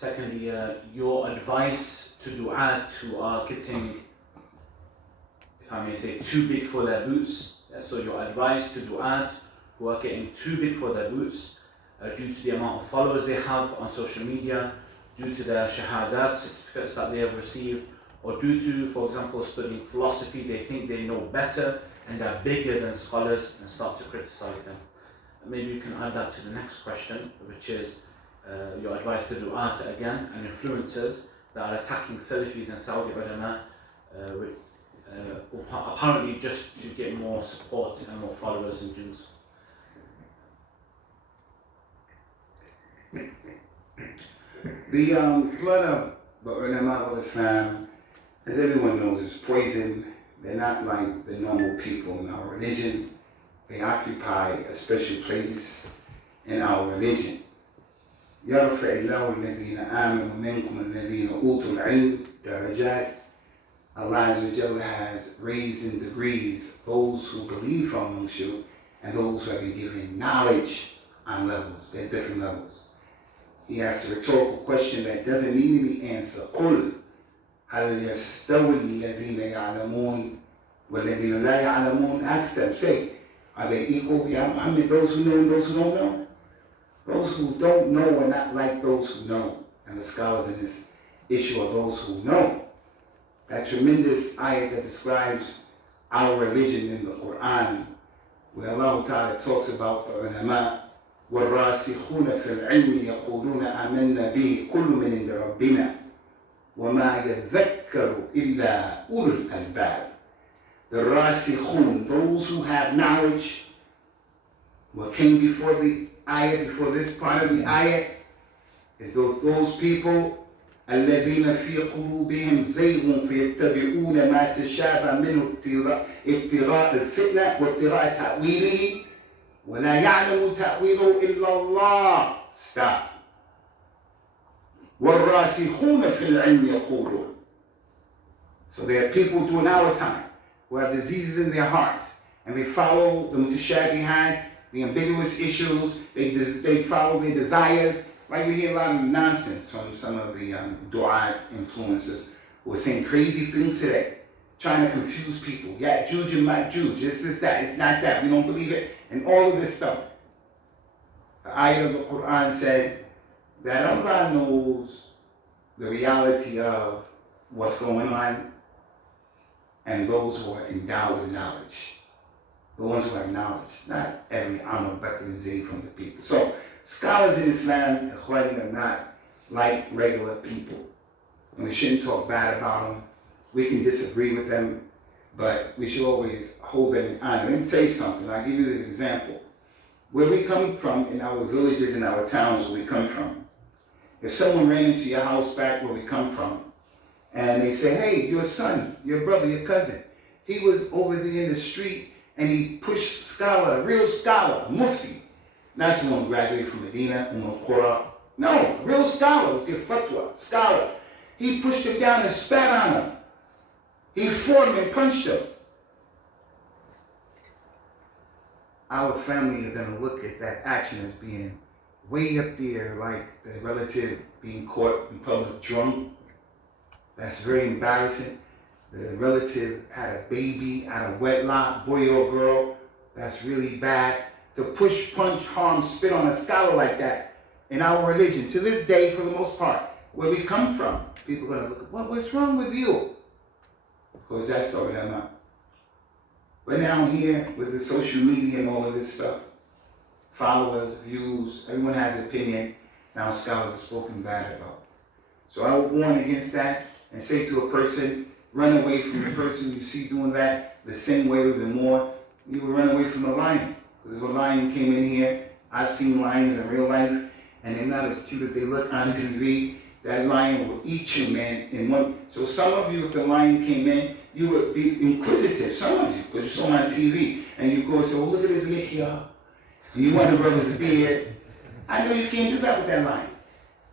Secondly, your advice to du'at who are getting, if I may say, too big for their boots. So your advice to du'at who are getting too big for their boots due to the amount of followers they have on social media, due to their shahadat certificates that they have received, or due to, for example, studying philosophy, they think they know better and they're bigger than scholars and start to criticize them. Maybe you can add that to the next question, which is your advice to du'at again and influencers that are attacking Salafis and Saudi ulama apparently just to get more support and more followers and views. The blood of the ulama of Islam, as everyone knows, is poison. They're not like the normal people in our religion. They occupy a special place in our religion. يرفع الله الذين آمنوا منكم الذين أوتوا العلم درجات. Allah Azza wa Jalla has raised in degrees those who believe from amongst you and those who have been given knowledge on levels. They're different levels. He asks a rhetorical question that doesn't need to be answered. قُلْ هَلْ يَسْتَوِي الَّذِينَ يَعْلَمُونَ وَالَّذِينَ لَا يَعْلَمُونَ. Ask them, say, are they equal? I mean, those who know and those who don't know? Those who don't know are not like those who know. And the scholars in this issue are those who know. That tremendous ayat that describes our religion in the Quran, where Allah Ta'ala talks about the ulama, وَالرَّاسِخُونَ فِي الْعِلْمِ يَقُولُونَ آمَنَّا بِهِ كُلُّ مِنْ عِنْدِ رَبِّنَا وَمَا يَذَّكَّرُ إِلَّا أُولُو الْأَلْبَابِ. The Rasikhun, those who have knowledge, what came before the ayat, before this part of the ayat, is those people, الَّذِينَ فِي قُلُوبِهِمْ زَيْغٌ فَيَتَّبِعُونَ مَا تَشَابَهَ مِنْهُ ابْتِغَاءَ الْفِتْنَةِ وَابْتِغَاءَ تَأْوِيلِهِ وَلَا يَعْلَمُ تَأْوِيلَهُ إِلَّا اللَّهُ. Stop. وَالرَّاسِخُونَ فِي الْعِلْمِ يَقُولُونَ. So there are people during our time who have diseases in their hearts, and they follow the mutashabihat, the ambiguous issues, they follow their desires. Like we hear a lot of nonsense from some of the du'at influencers who are saying crazy things today, trying to confuse people. Ya'juj and Ma'juj, this is that, it's not that, we don't believe it, and all of this stuff. The ayah of the Quran said that Allah knows the reality of what's going on, and those who are endowed with knowledge. The ones who have knowledge, not every Amr, Bakr, and Zayd from the people. So, scholars in Islam, are not like regular people. And we shouldn't talk bad about them. We can disagree with them, but we should always hold them in honor. Let me tell you something. I'll give you this example. Where we come from, in our villages, in our towns where we come from, if someone ran into your house back where we come from, and they say, hey, your son, your brother, your cousin, he was over there in the street and he pushed scholar, a real scholar, a mufti. Not someone graduated from Medina, Qura. No, real scholar, give fatwa, scholar. He pushed him down and spat on him. He fought him and punched him. Our family are going to look at that action as being way up there, like the relative being caught in public drunk. That's very embarrassing. The relative had a baby out of wedlock, boy or girl. That's really bad. To push, punch, harm, spit on a scholar like that in our religion, to this day, for the most part, where we come from, people are going to look at, what's wrong with you? Because that's the ulama. But now here, with the social media and all of this stuff, followers, views, everyone has opinion. Now scholars are spoken bad about. So I would warn against that and say to a person, run away from the person you see doing that the same way, even more. You would run away from the lion. Because if a lion came in here, I've seen lions in real life, and they're not as cute as they look on TV. That lion will eat you, man. So some of you, if the lion came in, you would be inquisitive. Some of you, because you saw him on TV, and you go and say, oh, look at his neck, y'all. And you want to rub his beard. I know you can't do that with that lion.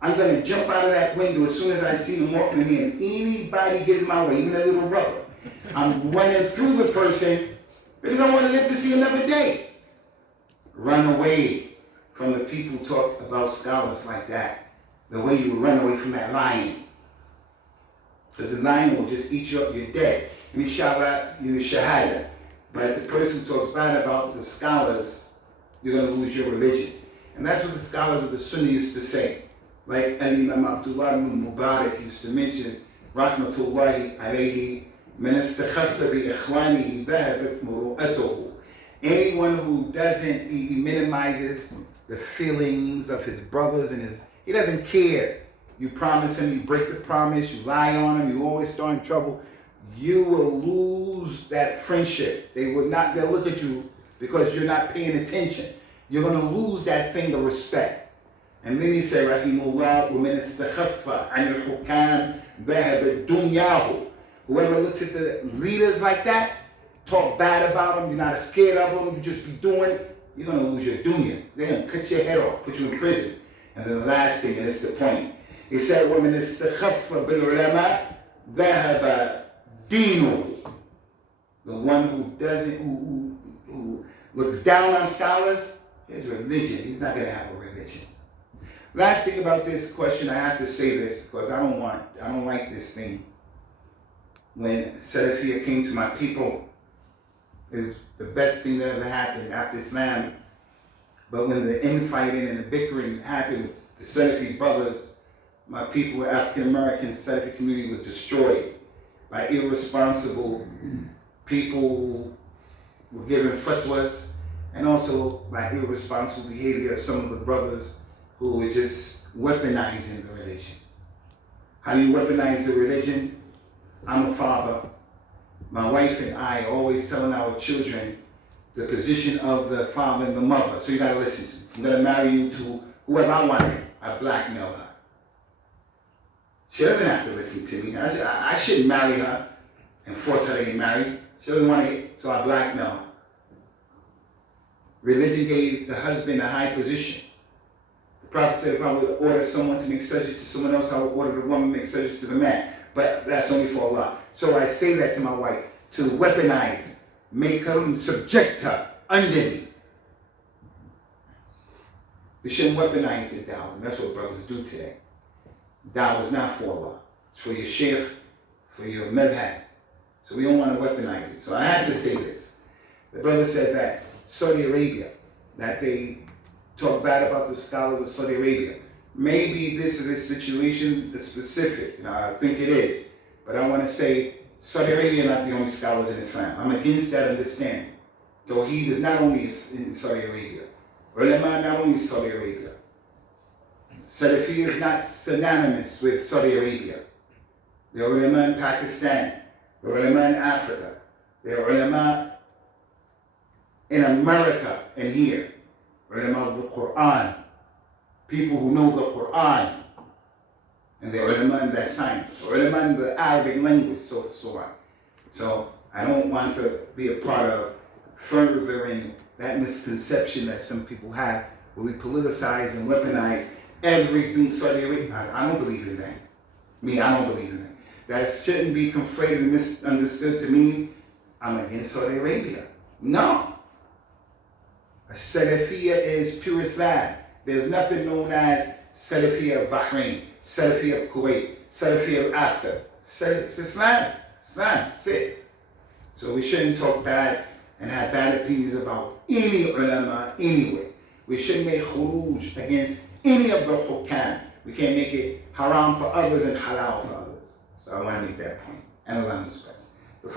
I'm going to jump out of that window as soon as I see him walking in here. If anybody get in my way, even a little brother, I'm running through the person because I want to live to see another day. Run away from the people who talk about scholars like that. the way you run away from that lion. Because the lion will just eat you up, you're dead. And inshallah, you're shahada. But if the person talks bad about the scholars, you're going to lose your religion. And that's what the scholars of the Sunnah used to say. Like Imam Abdullah ibn Mubarak used to mention, Rahmatullahi alayhi, man istakhaffa bi ikhwanihi dhahabat muru'atuhu. Anyone who doesn't, he minimizes the feelings of his brothers and he doesn't care. You promise him, you break the promise, you lie on him, you always start in trouble. You will lose that friendship. They'll look at you because you're not paying attention. You're going to lose that thing of respect. And then he said, Rahimullah, وَمِنْ اسْتَخَفَّ عَنِ الْحُكَامِ ذَهَبَ دُنْيَاهُ. Whoever looks at the leaders like that, talk bad about them, you're not scared of them, you just be doing, you're going to lose your dunya. They're going to cut your head off, put you in prison. And then the last thing, and it's the point, he said, وَمِنْ اسْتَخَفَّ بِالْعُلَمَاءِ ذَهَبَ دِينُهُ. The one who doesn't, who looks down on scholars, his religion, he's not going to have a religion. Last thing about this question, I have to say this because I don't like this thing. When Salafiyya came to my people, it was the best thing that ever happened after Islam. But when the infighting and the bickering happened with the Salafi brothers, my people, African American Salafi community was destroyed by irresponsible people who were given fatwas, and also by irresponsible behavior of some of the brothers who were just weaponizing the religion. How do you weaponize the religion? I'm a father. My wife and I are always telling our children the position of the father and the mother. So you got to listen to me. I'm going to marry you to whoever I want. I blackmail her. She doesn't have to listen to me. I shouldn't marry her and force her to get married. She doesn't want to get, so I blackmail her. Religion gave the husband a high position. The Prophet said if I would order someone to make sajda to someone else, I would order the woman to make sajda to the man. But that's only for Allah. So I say that to my wife, to weaponize, make her, subject her under me. We shouldn't weaponize the dawah, and that's what brothers do today. Dawah is not for Allah. It's for your sheikh, for your madhab. So we don't want to weaponize it. So I have to say this. The brother said that Saudi Arabia, that they talk bad about the scholars of Saudi Arabia. Maybe this is a situation that's specific. I think it is. But I want to say Saudi Arabia are not the only scholars in Islam. I'm against that understanding. Tawheed is not only in Saudi Arabia. Ulama not only Saudi Arabia. Salafiyya is not synonymous with Saudi Arabia. There are ulama in Pakistan. There are ulama in Africa. There are ulama in America and here. Ulama of the Quran. People who know the Quran. And there are ulama in that science. Or ulama in the Arabic language, so on. So I don't want to be a part of furthering that misconception that some people have where we politicize and weaponize everything Saudi Arabia. I don't believe in that. I don't believe in that. That shouldn't be conflated and misunderstood to mean I'm against Saudi Arabia. No. Salafiyya is pure Islam. There's nothing known as Salafiyya of Bahrain, Salafiyya of Kuwait, Salafiyya of Africa. It's Islam. Islam. That's it. So we shouldn't talk bad and have bad opinions about any ulama anyway. We shouldn't make khuruj against any of the hukam. We can't make it haram for others and halal for others. So I want to make that point. And Allah knows best. The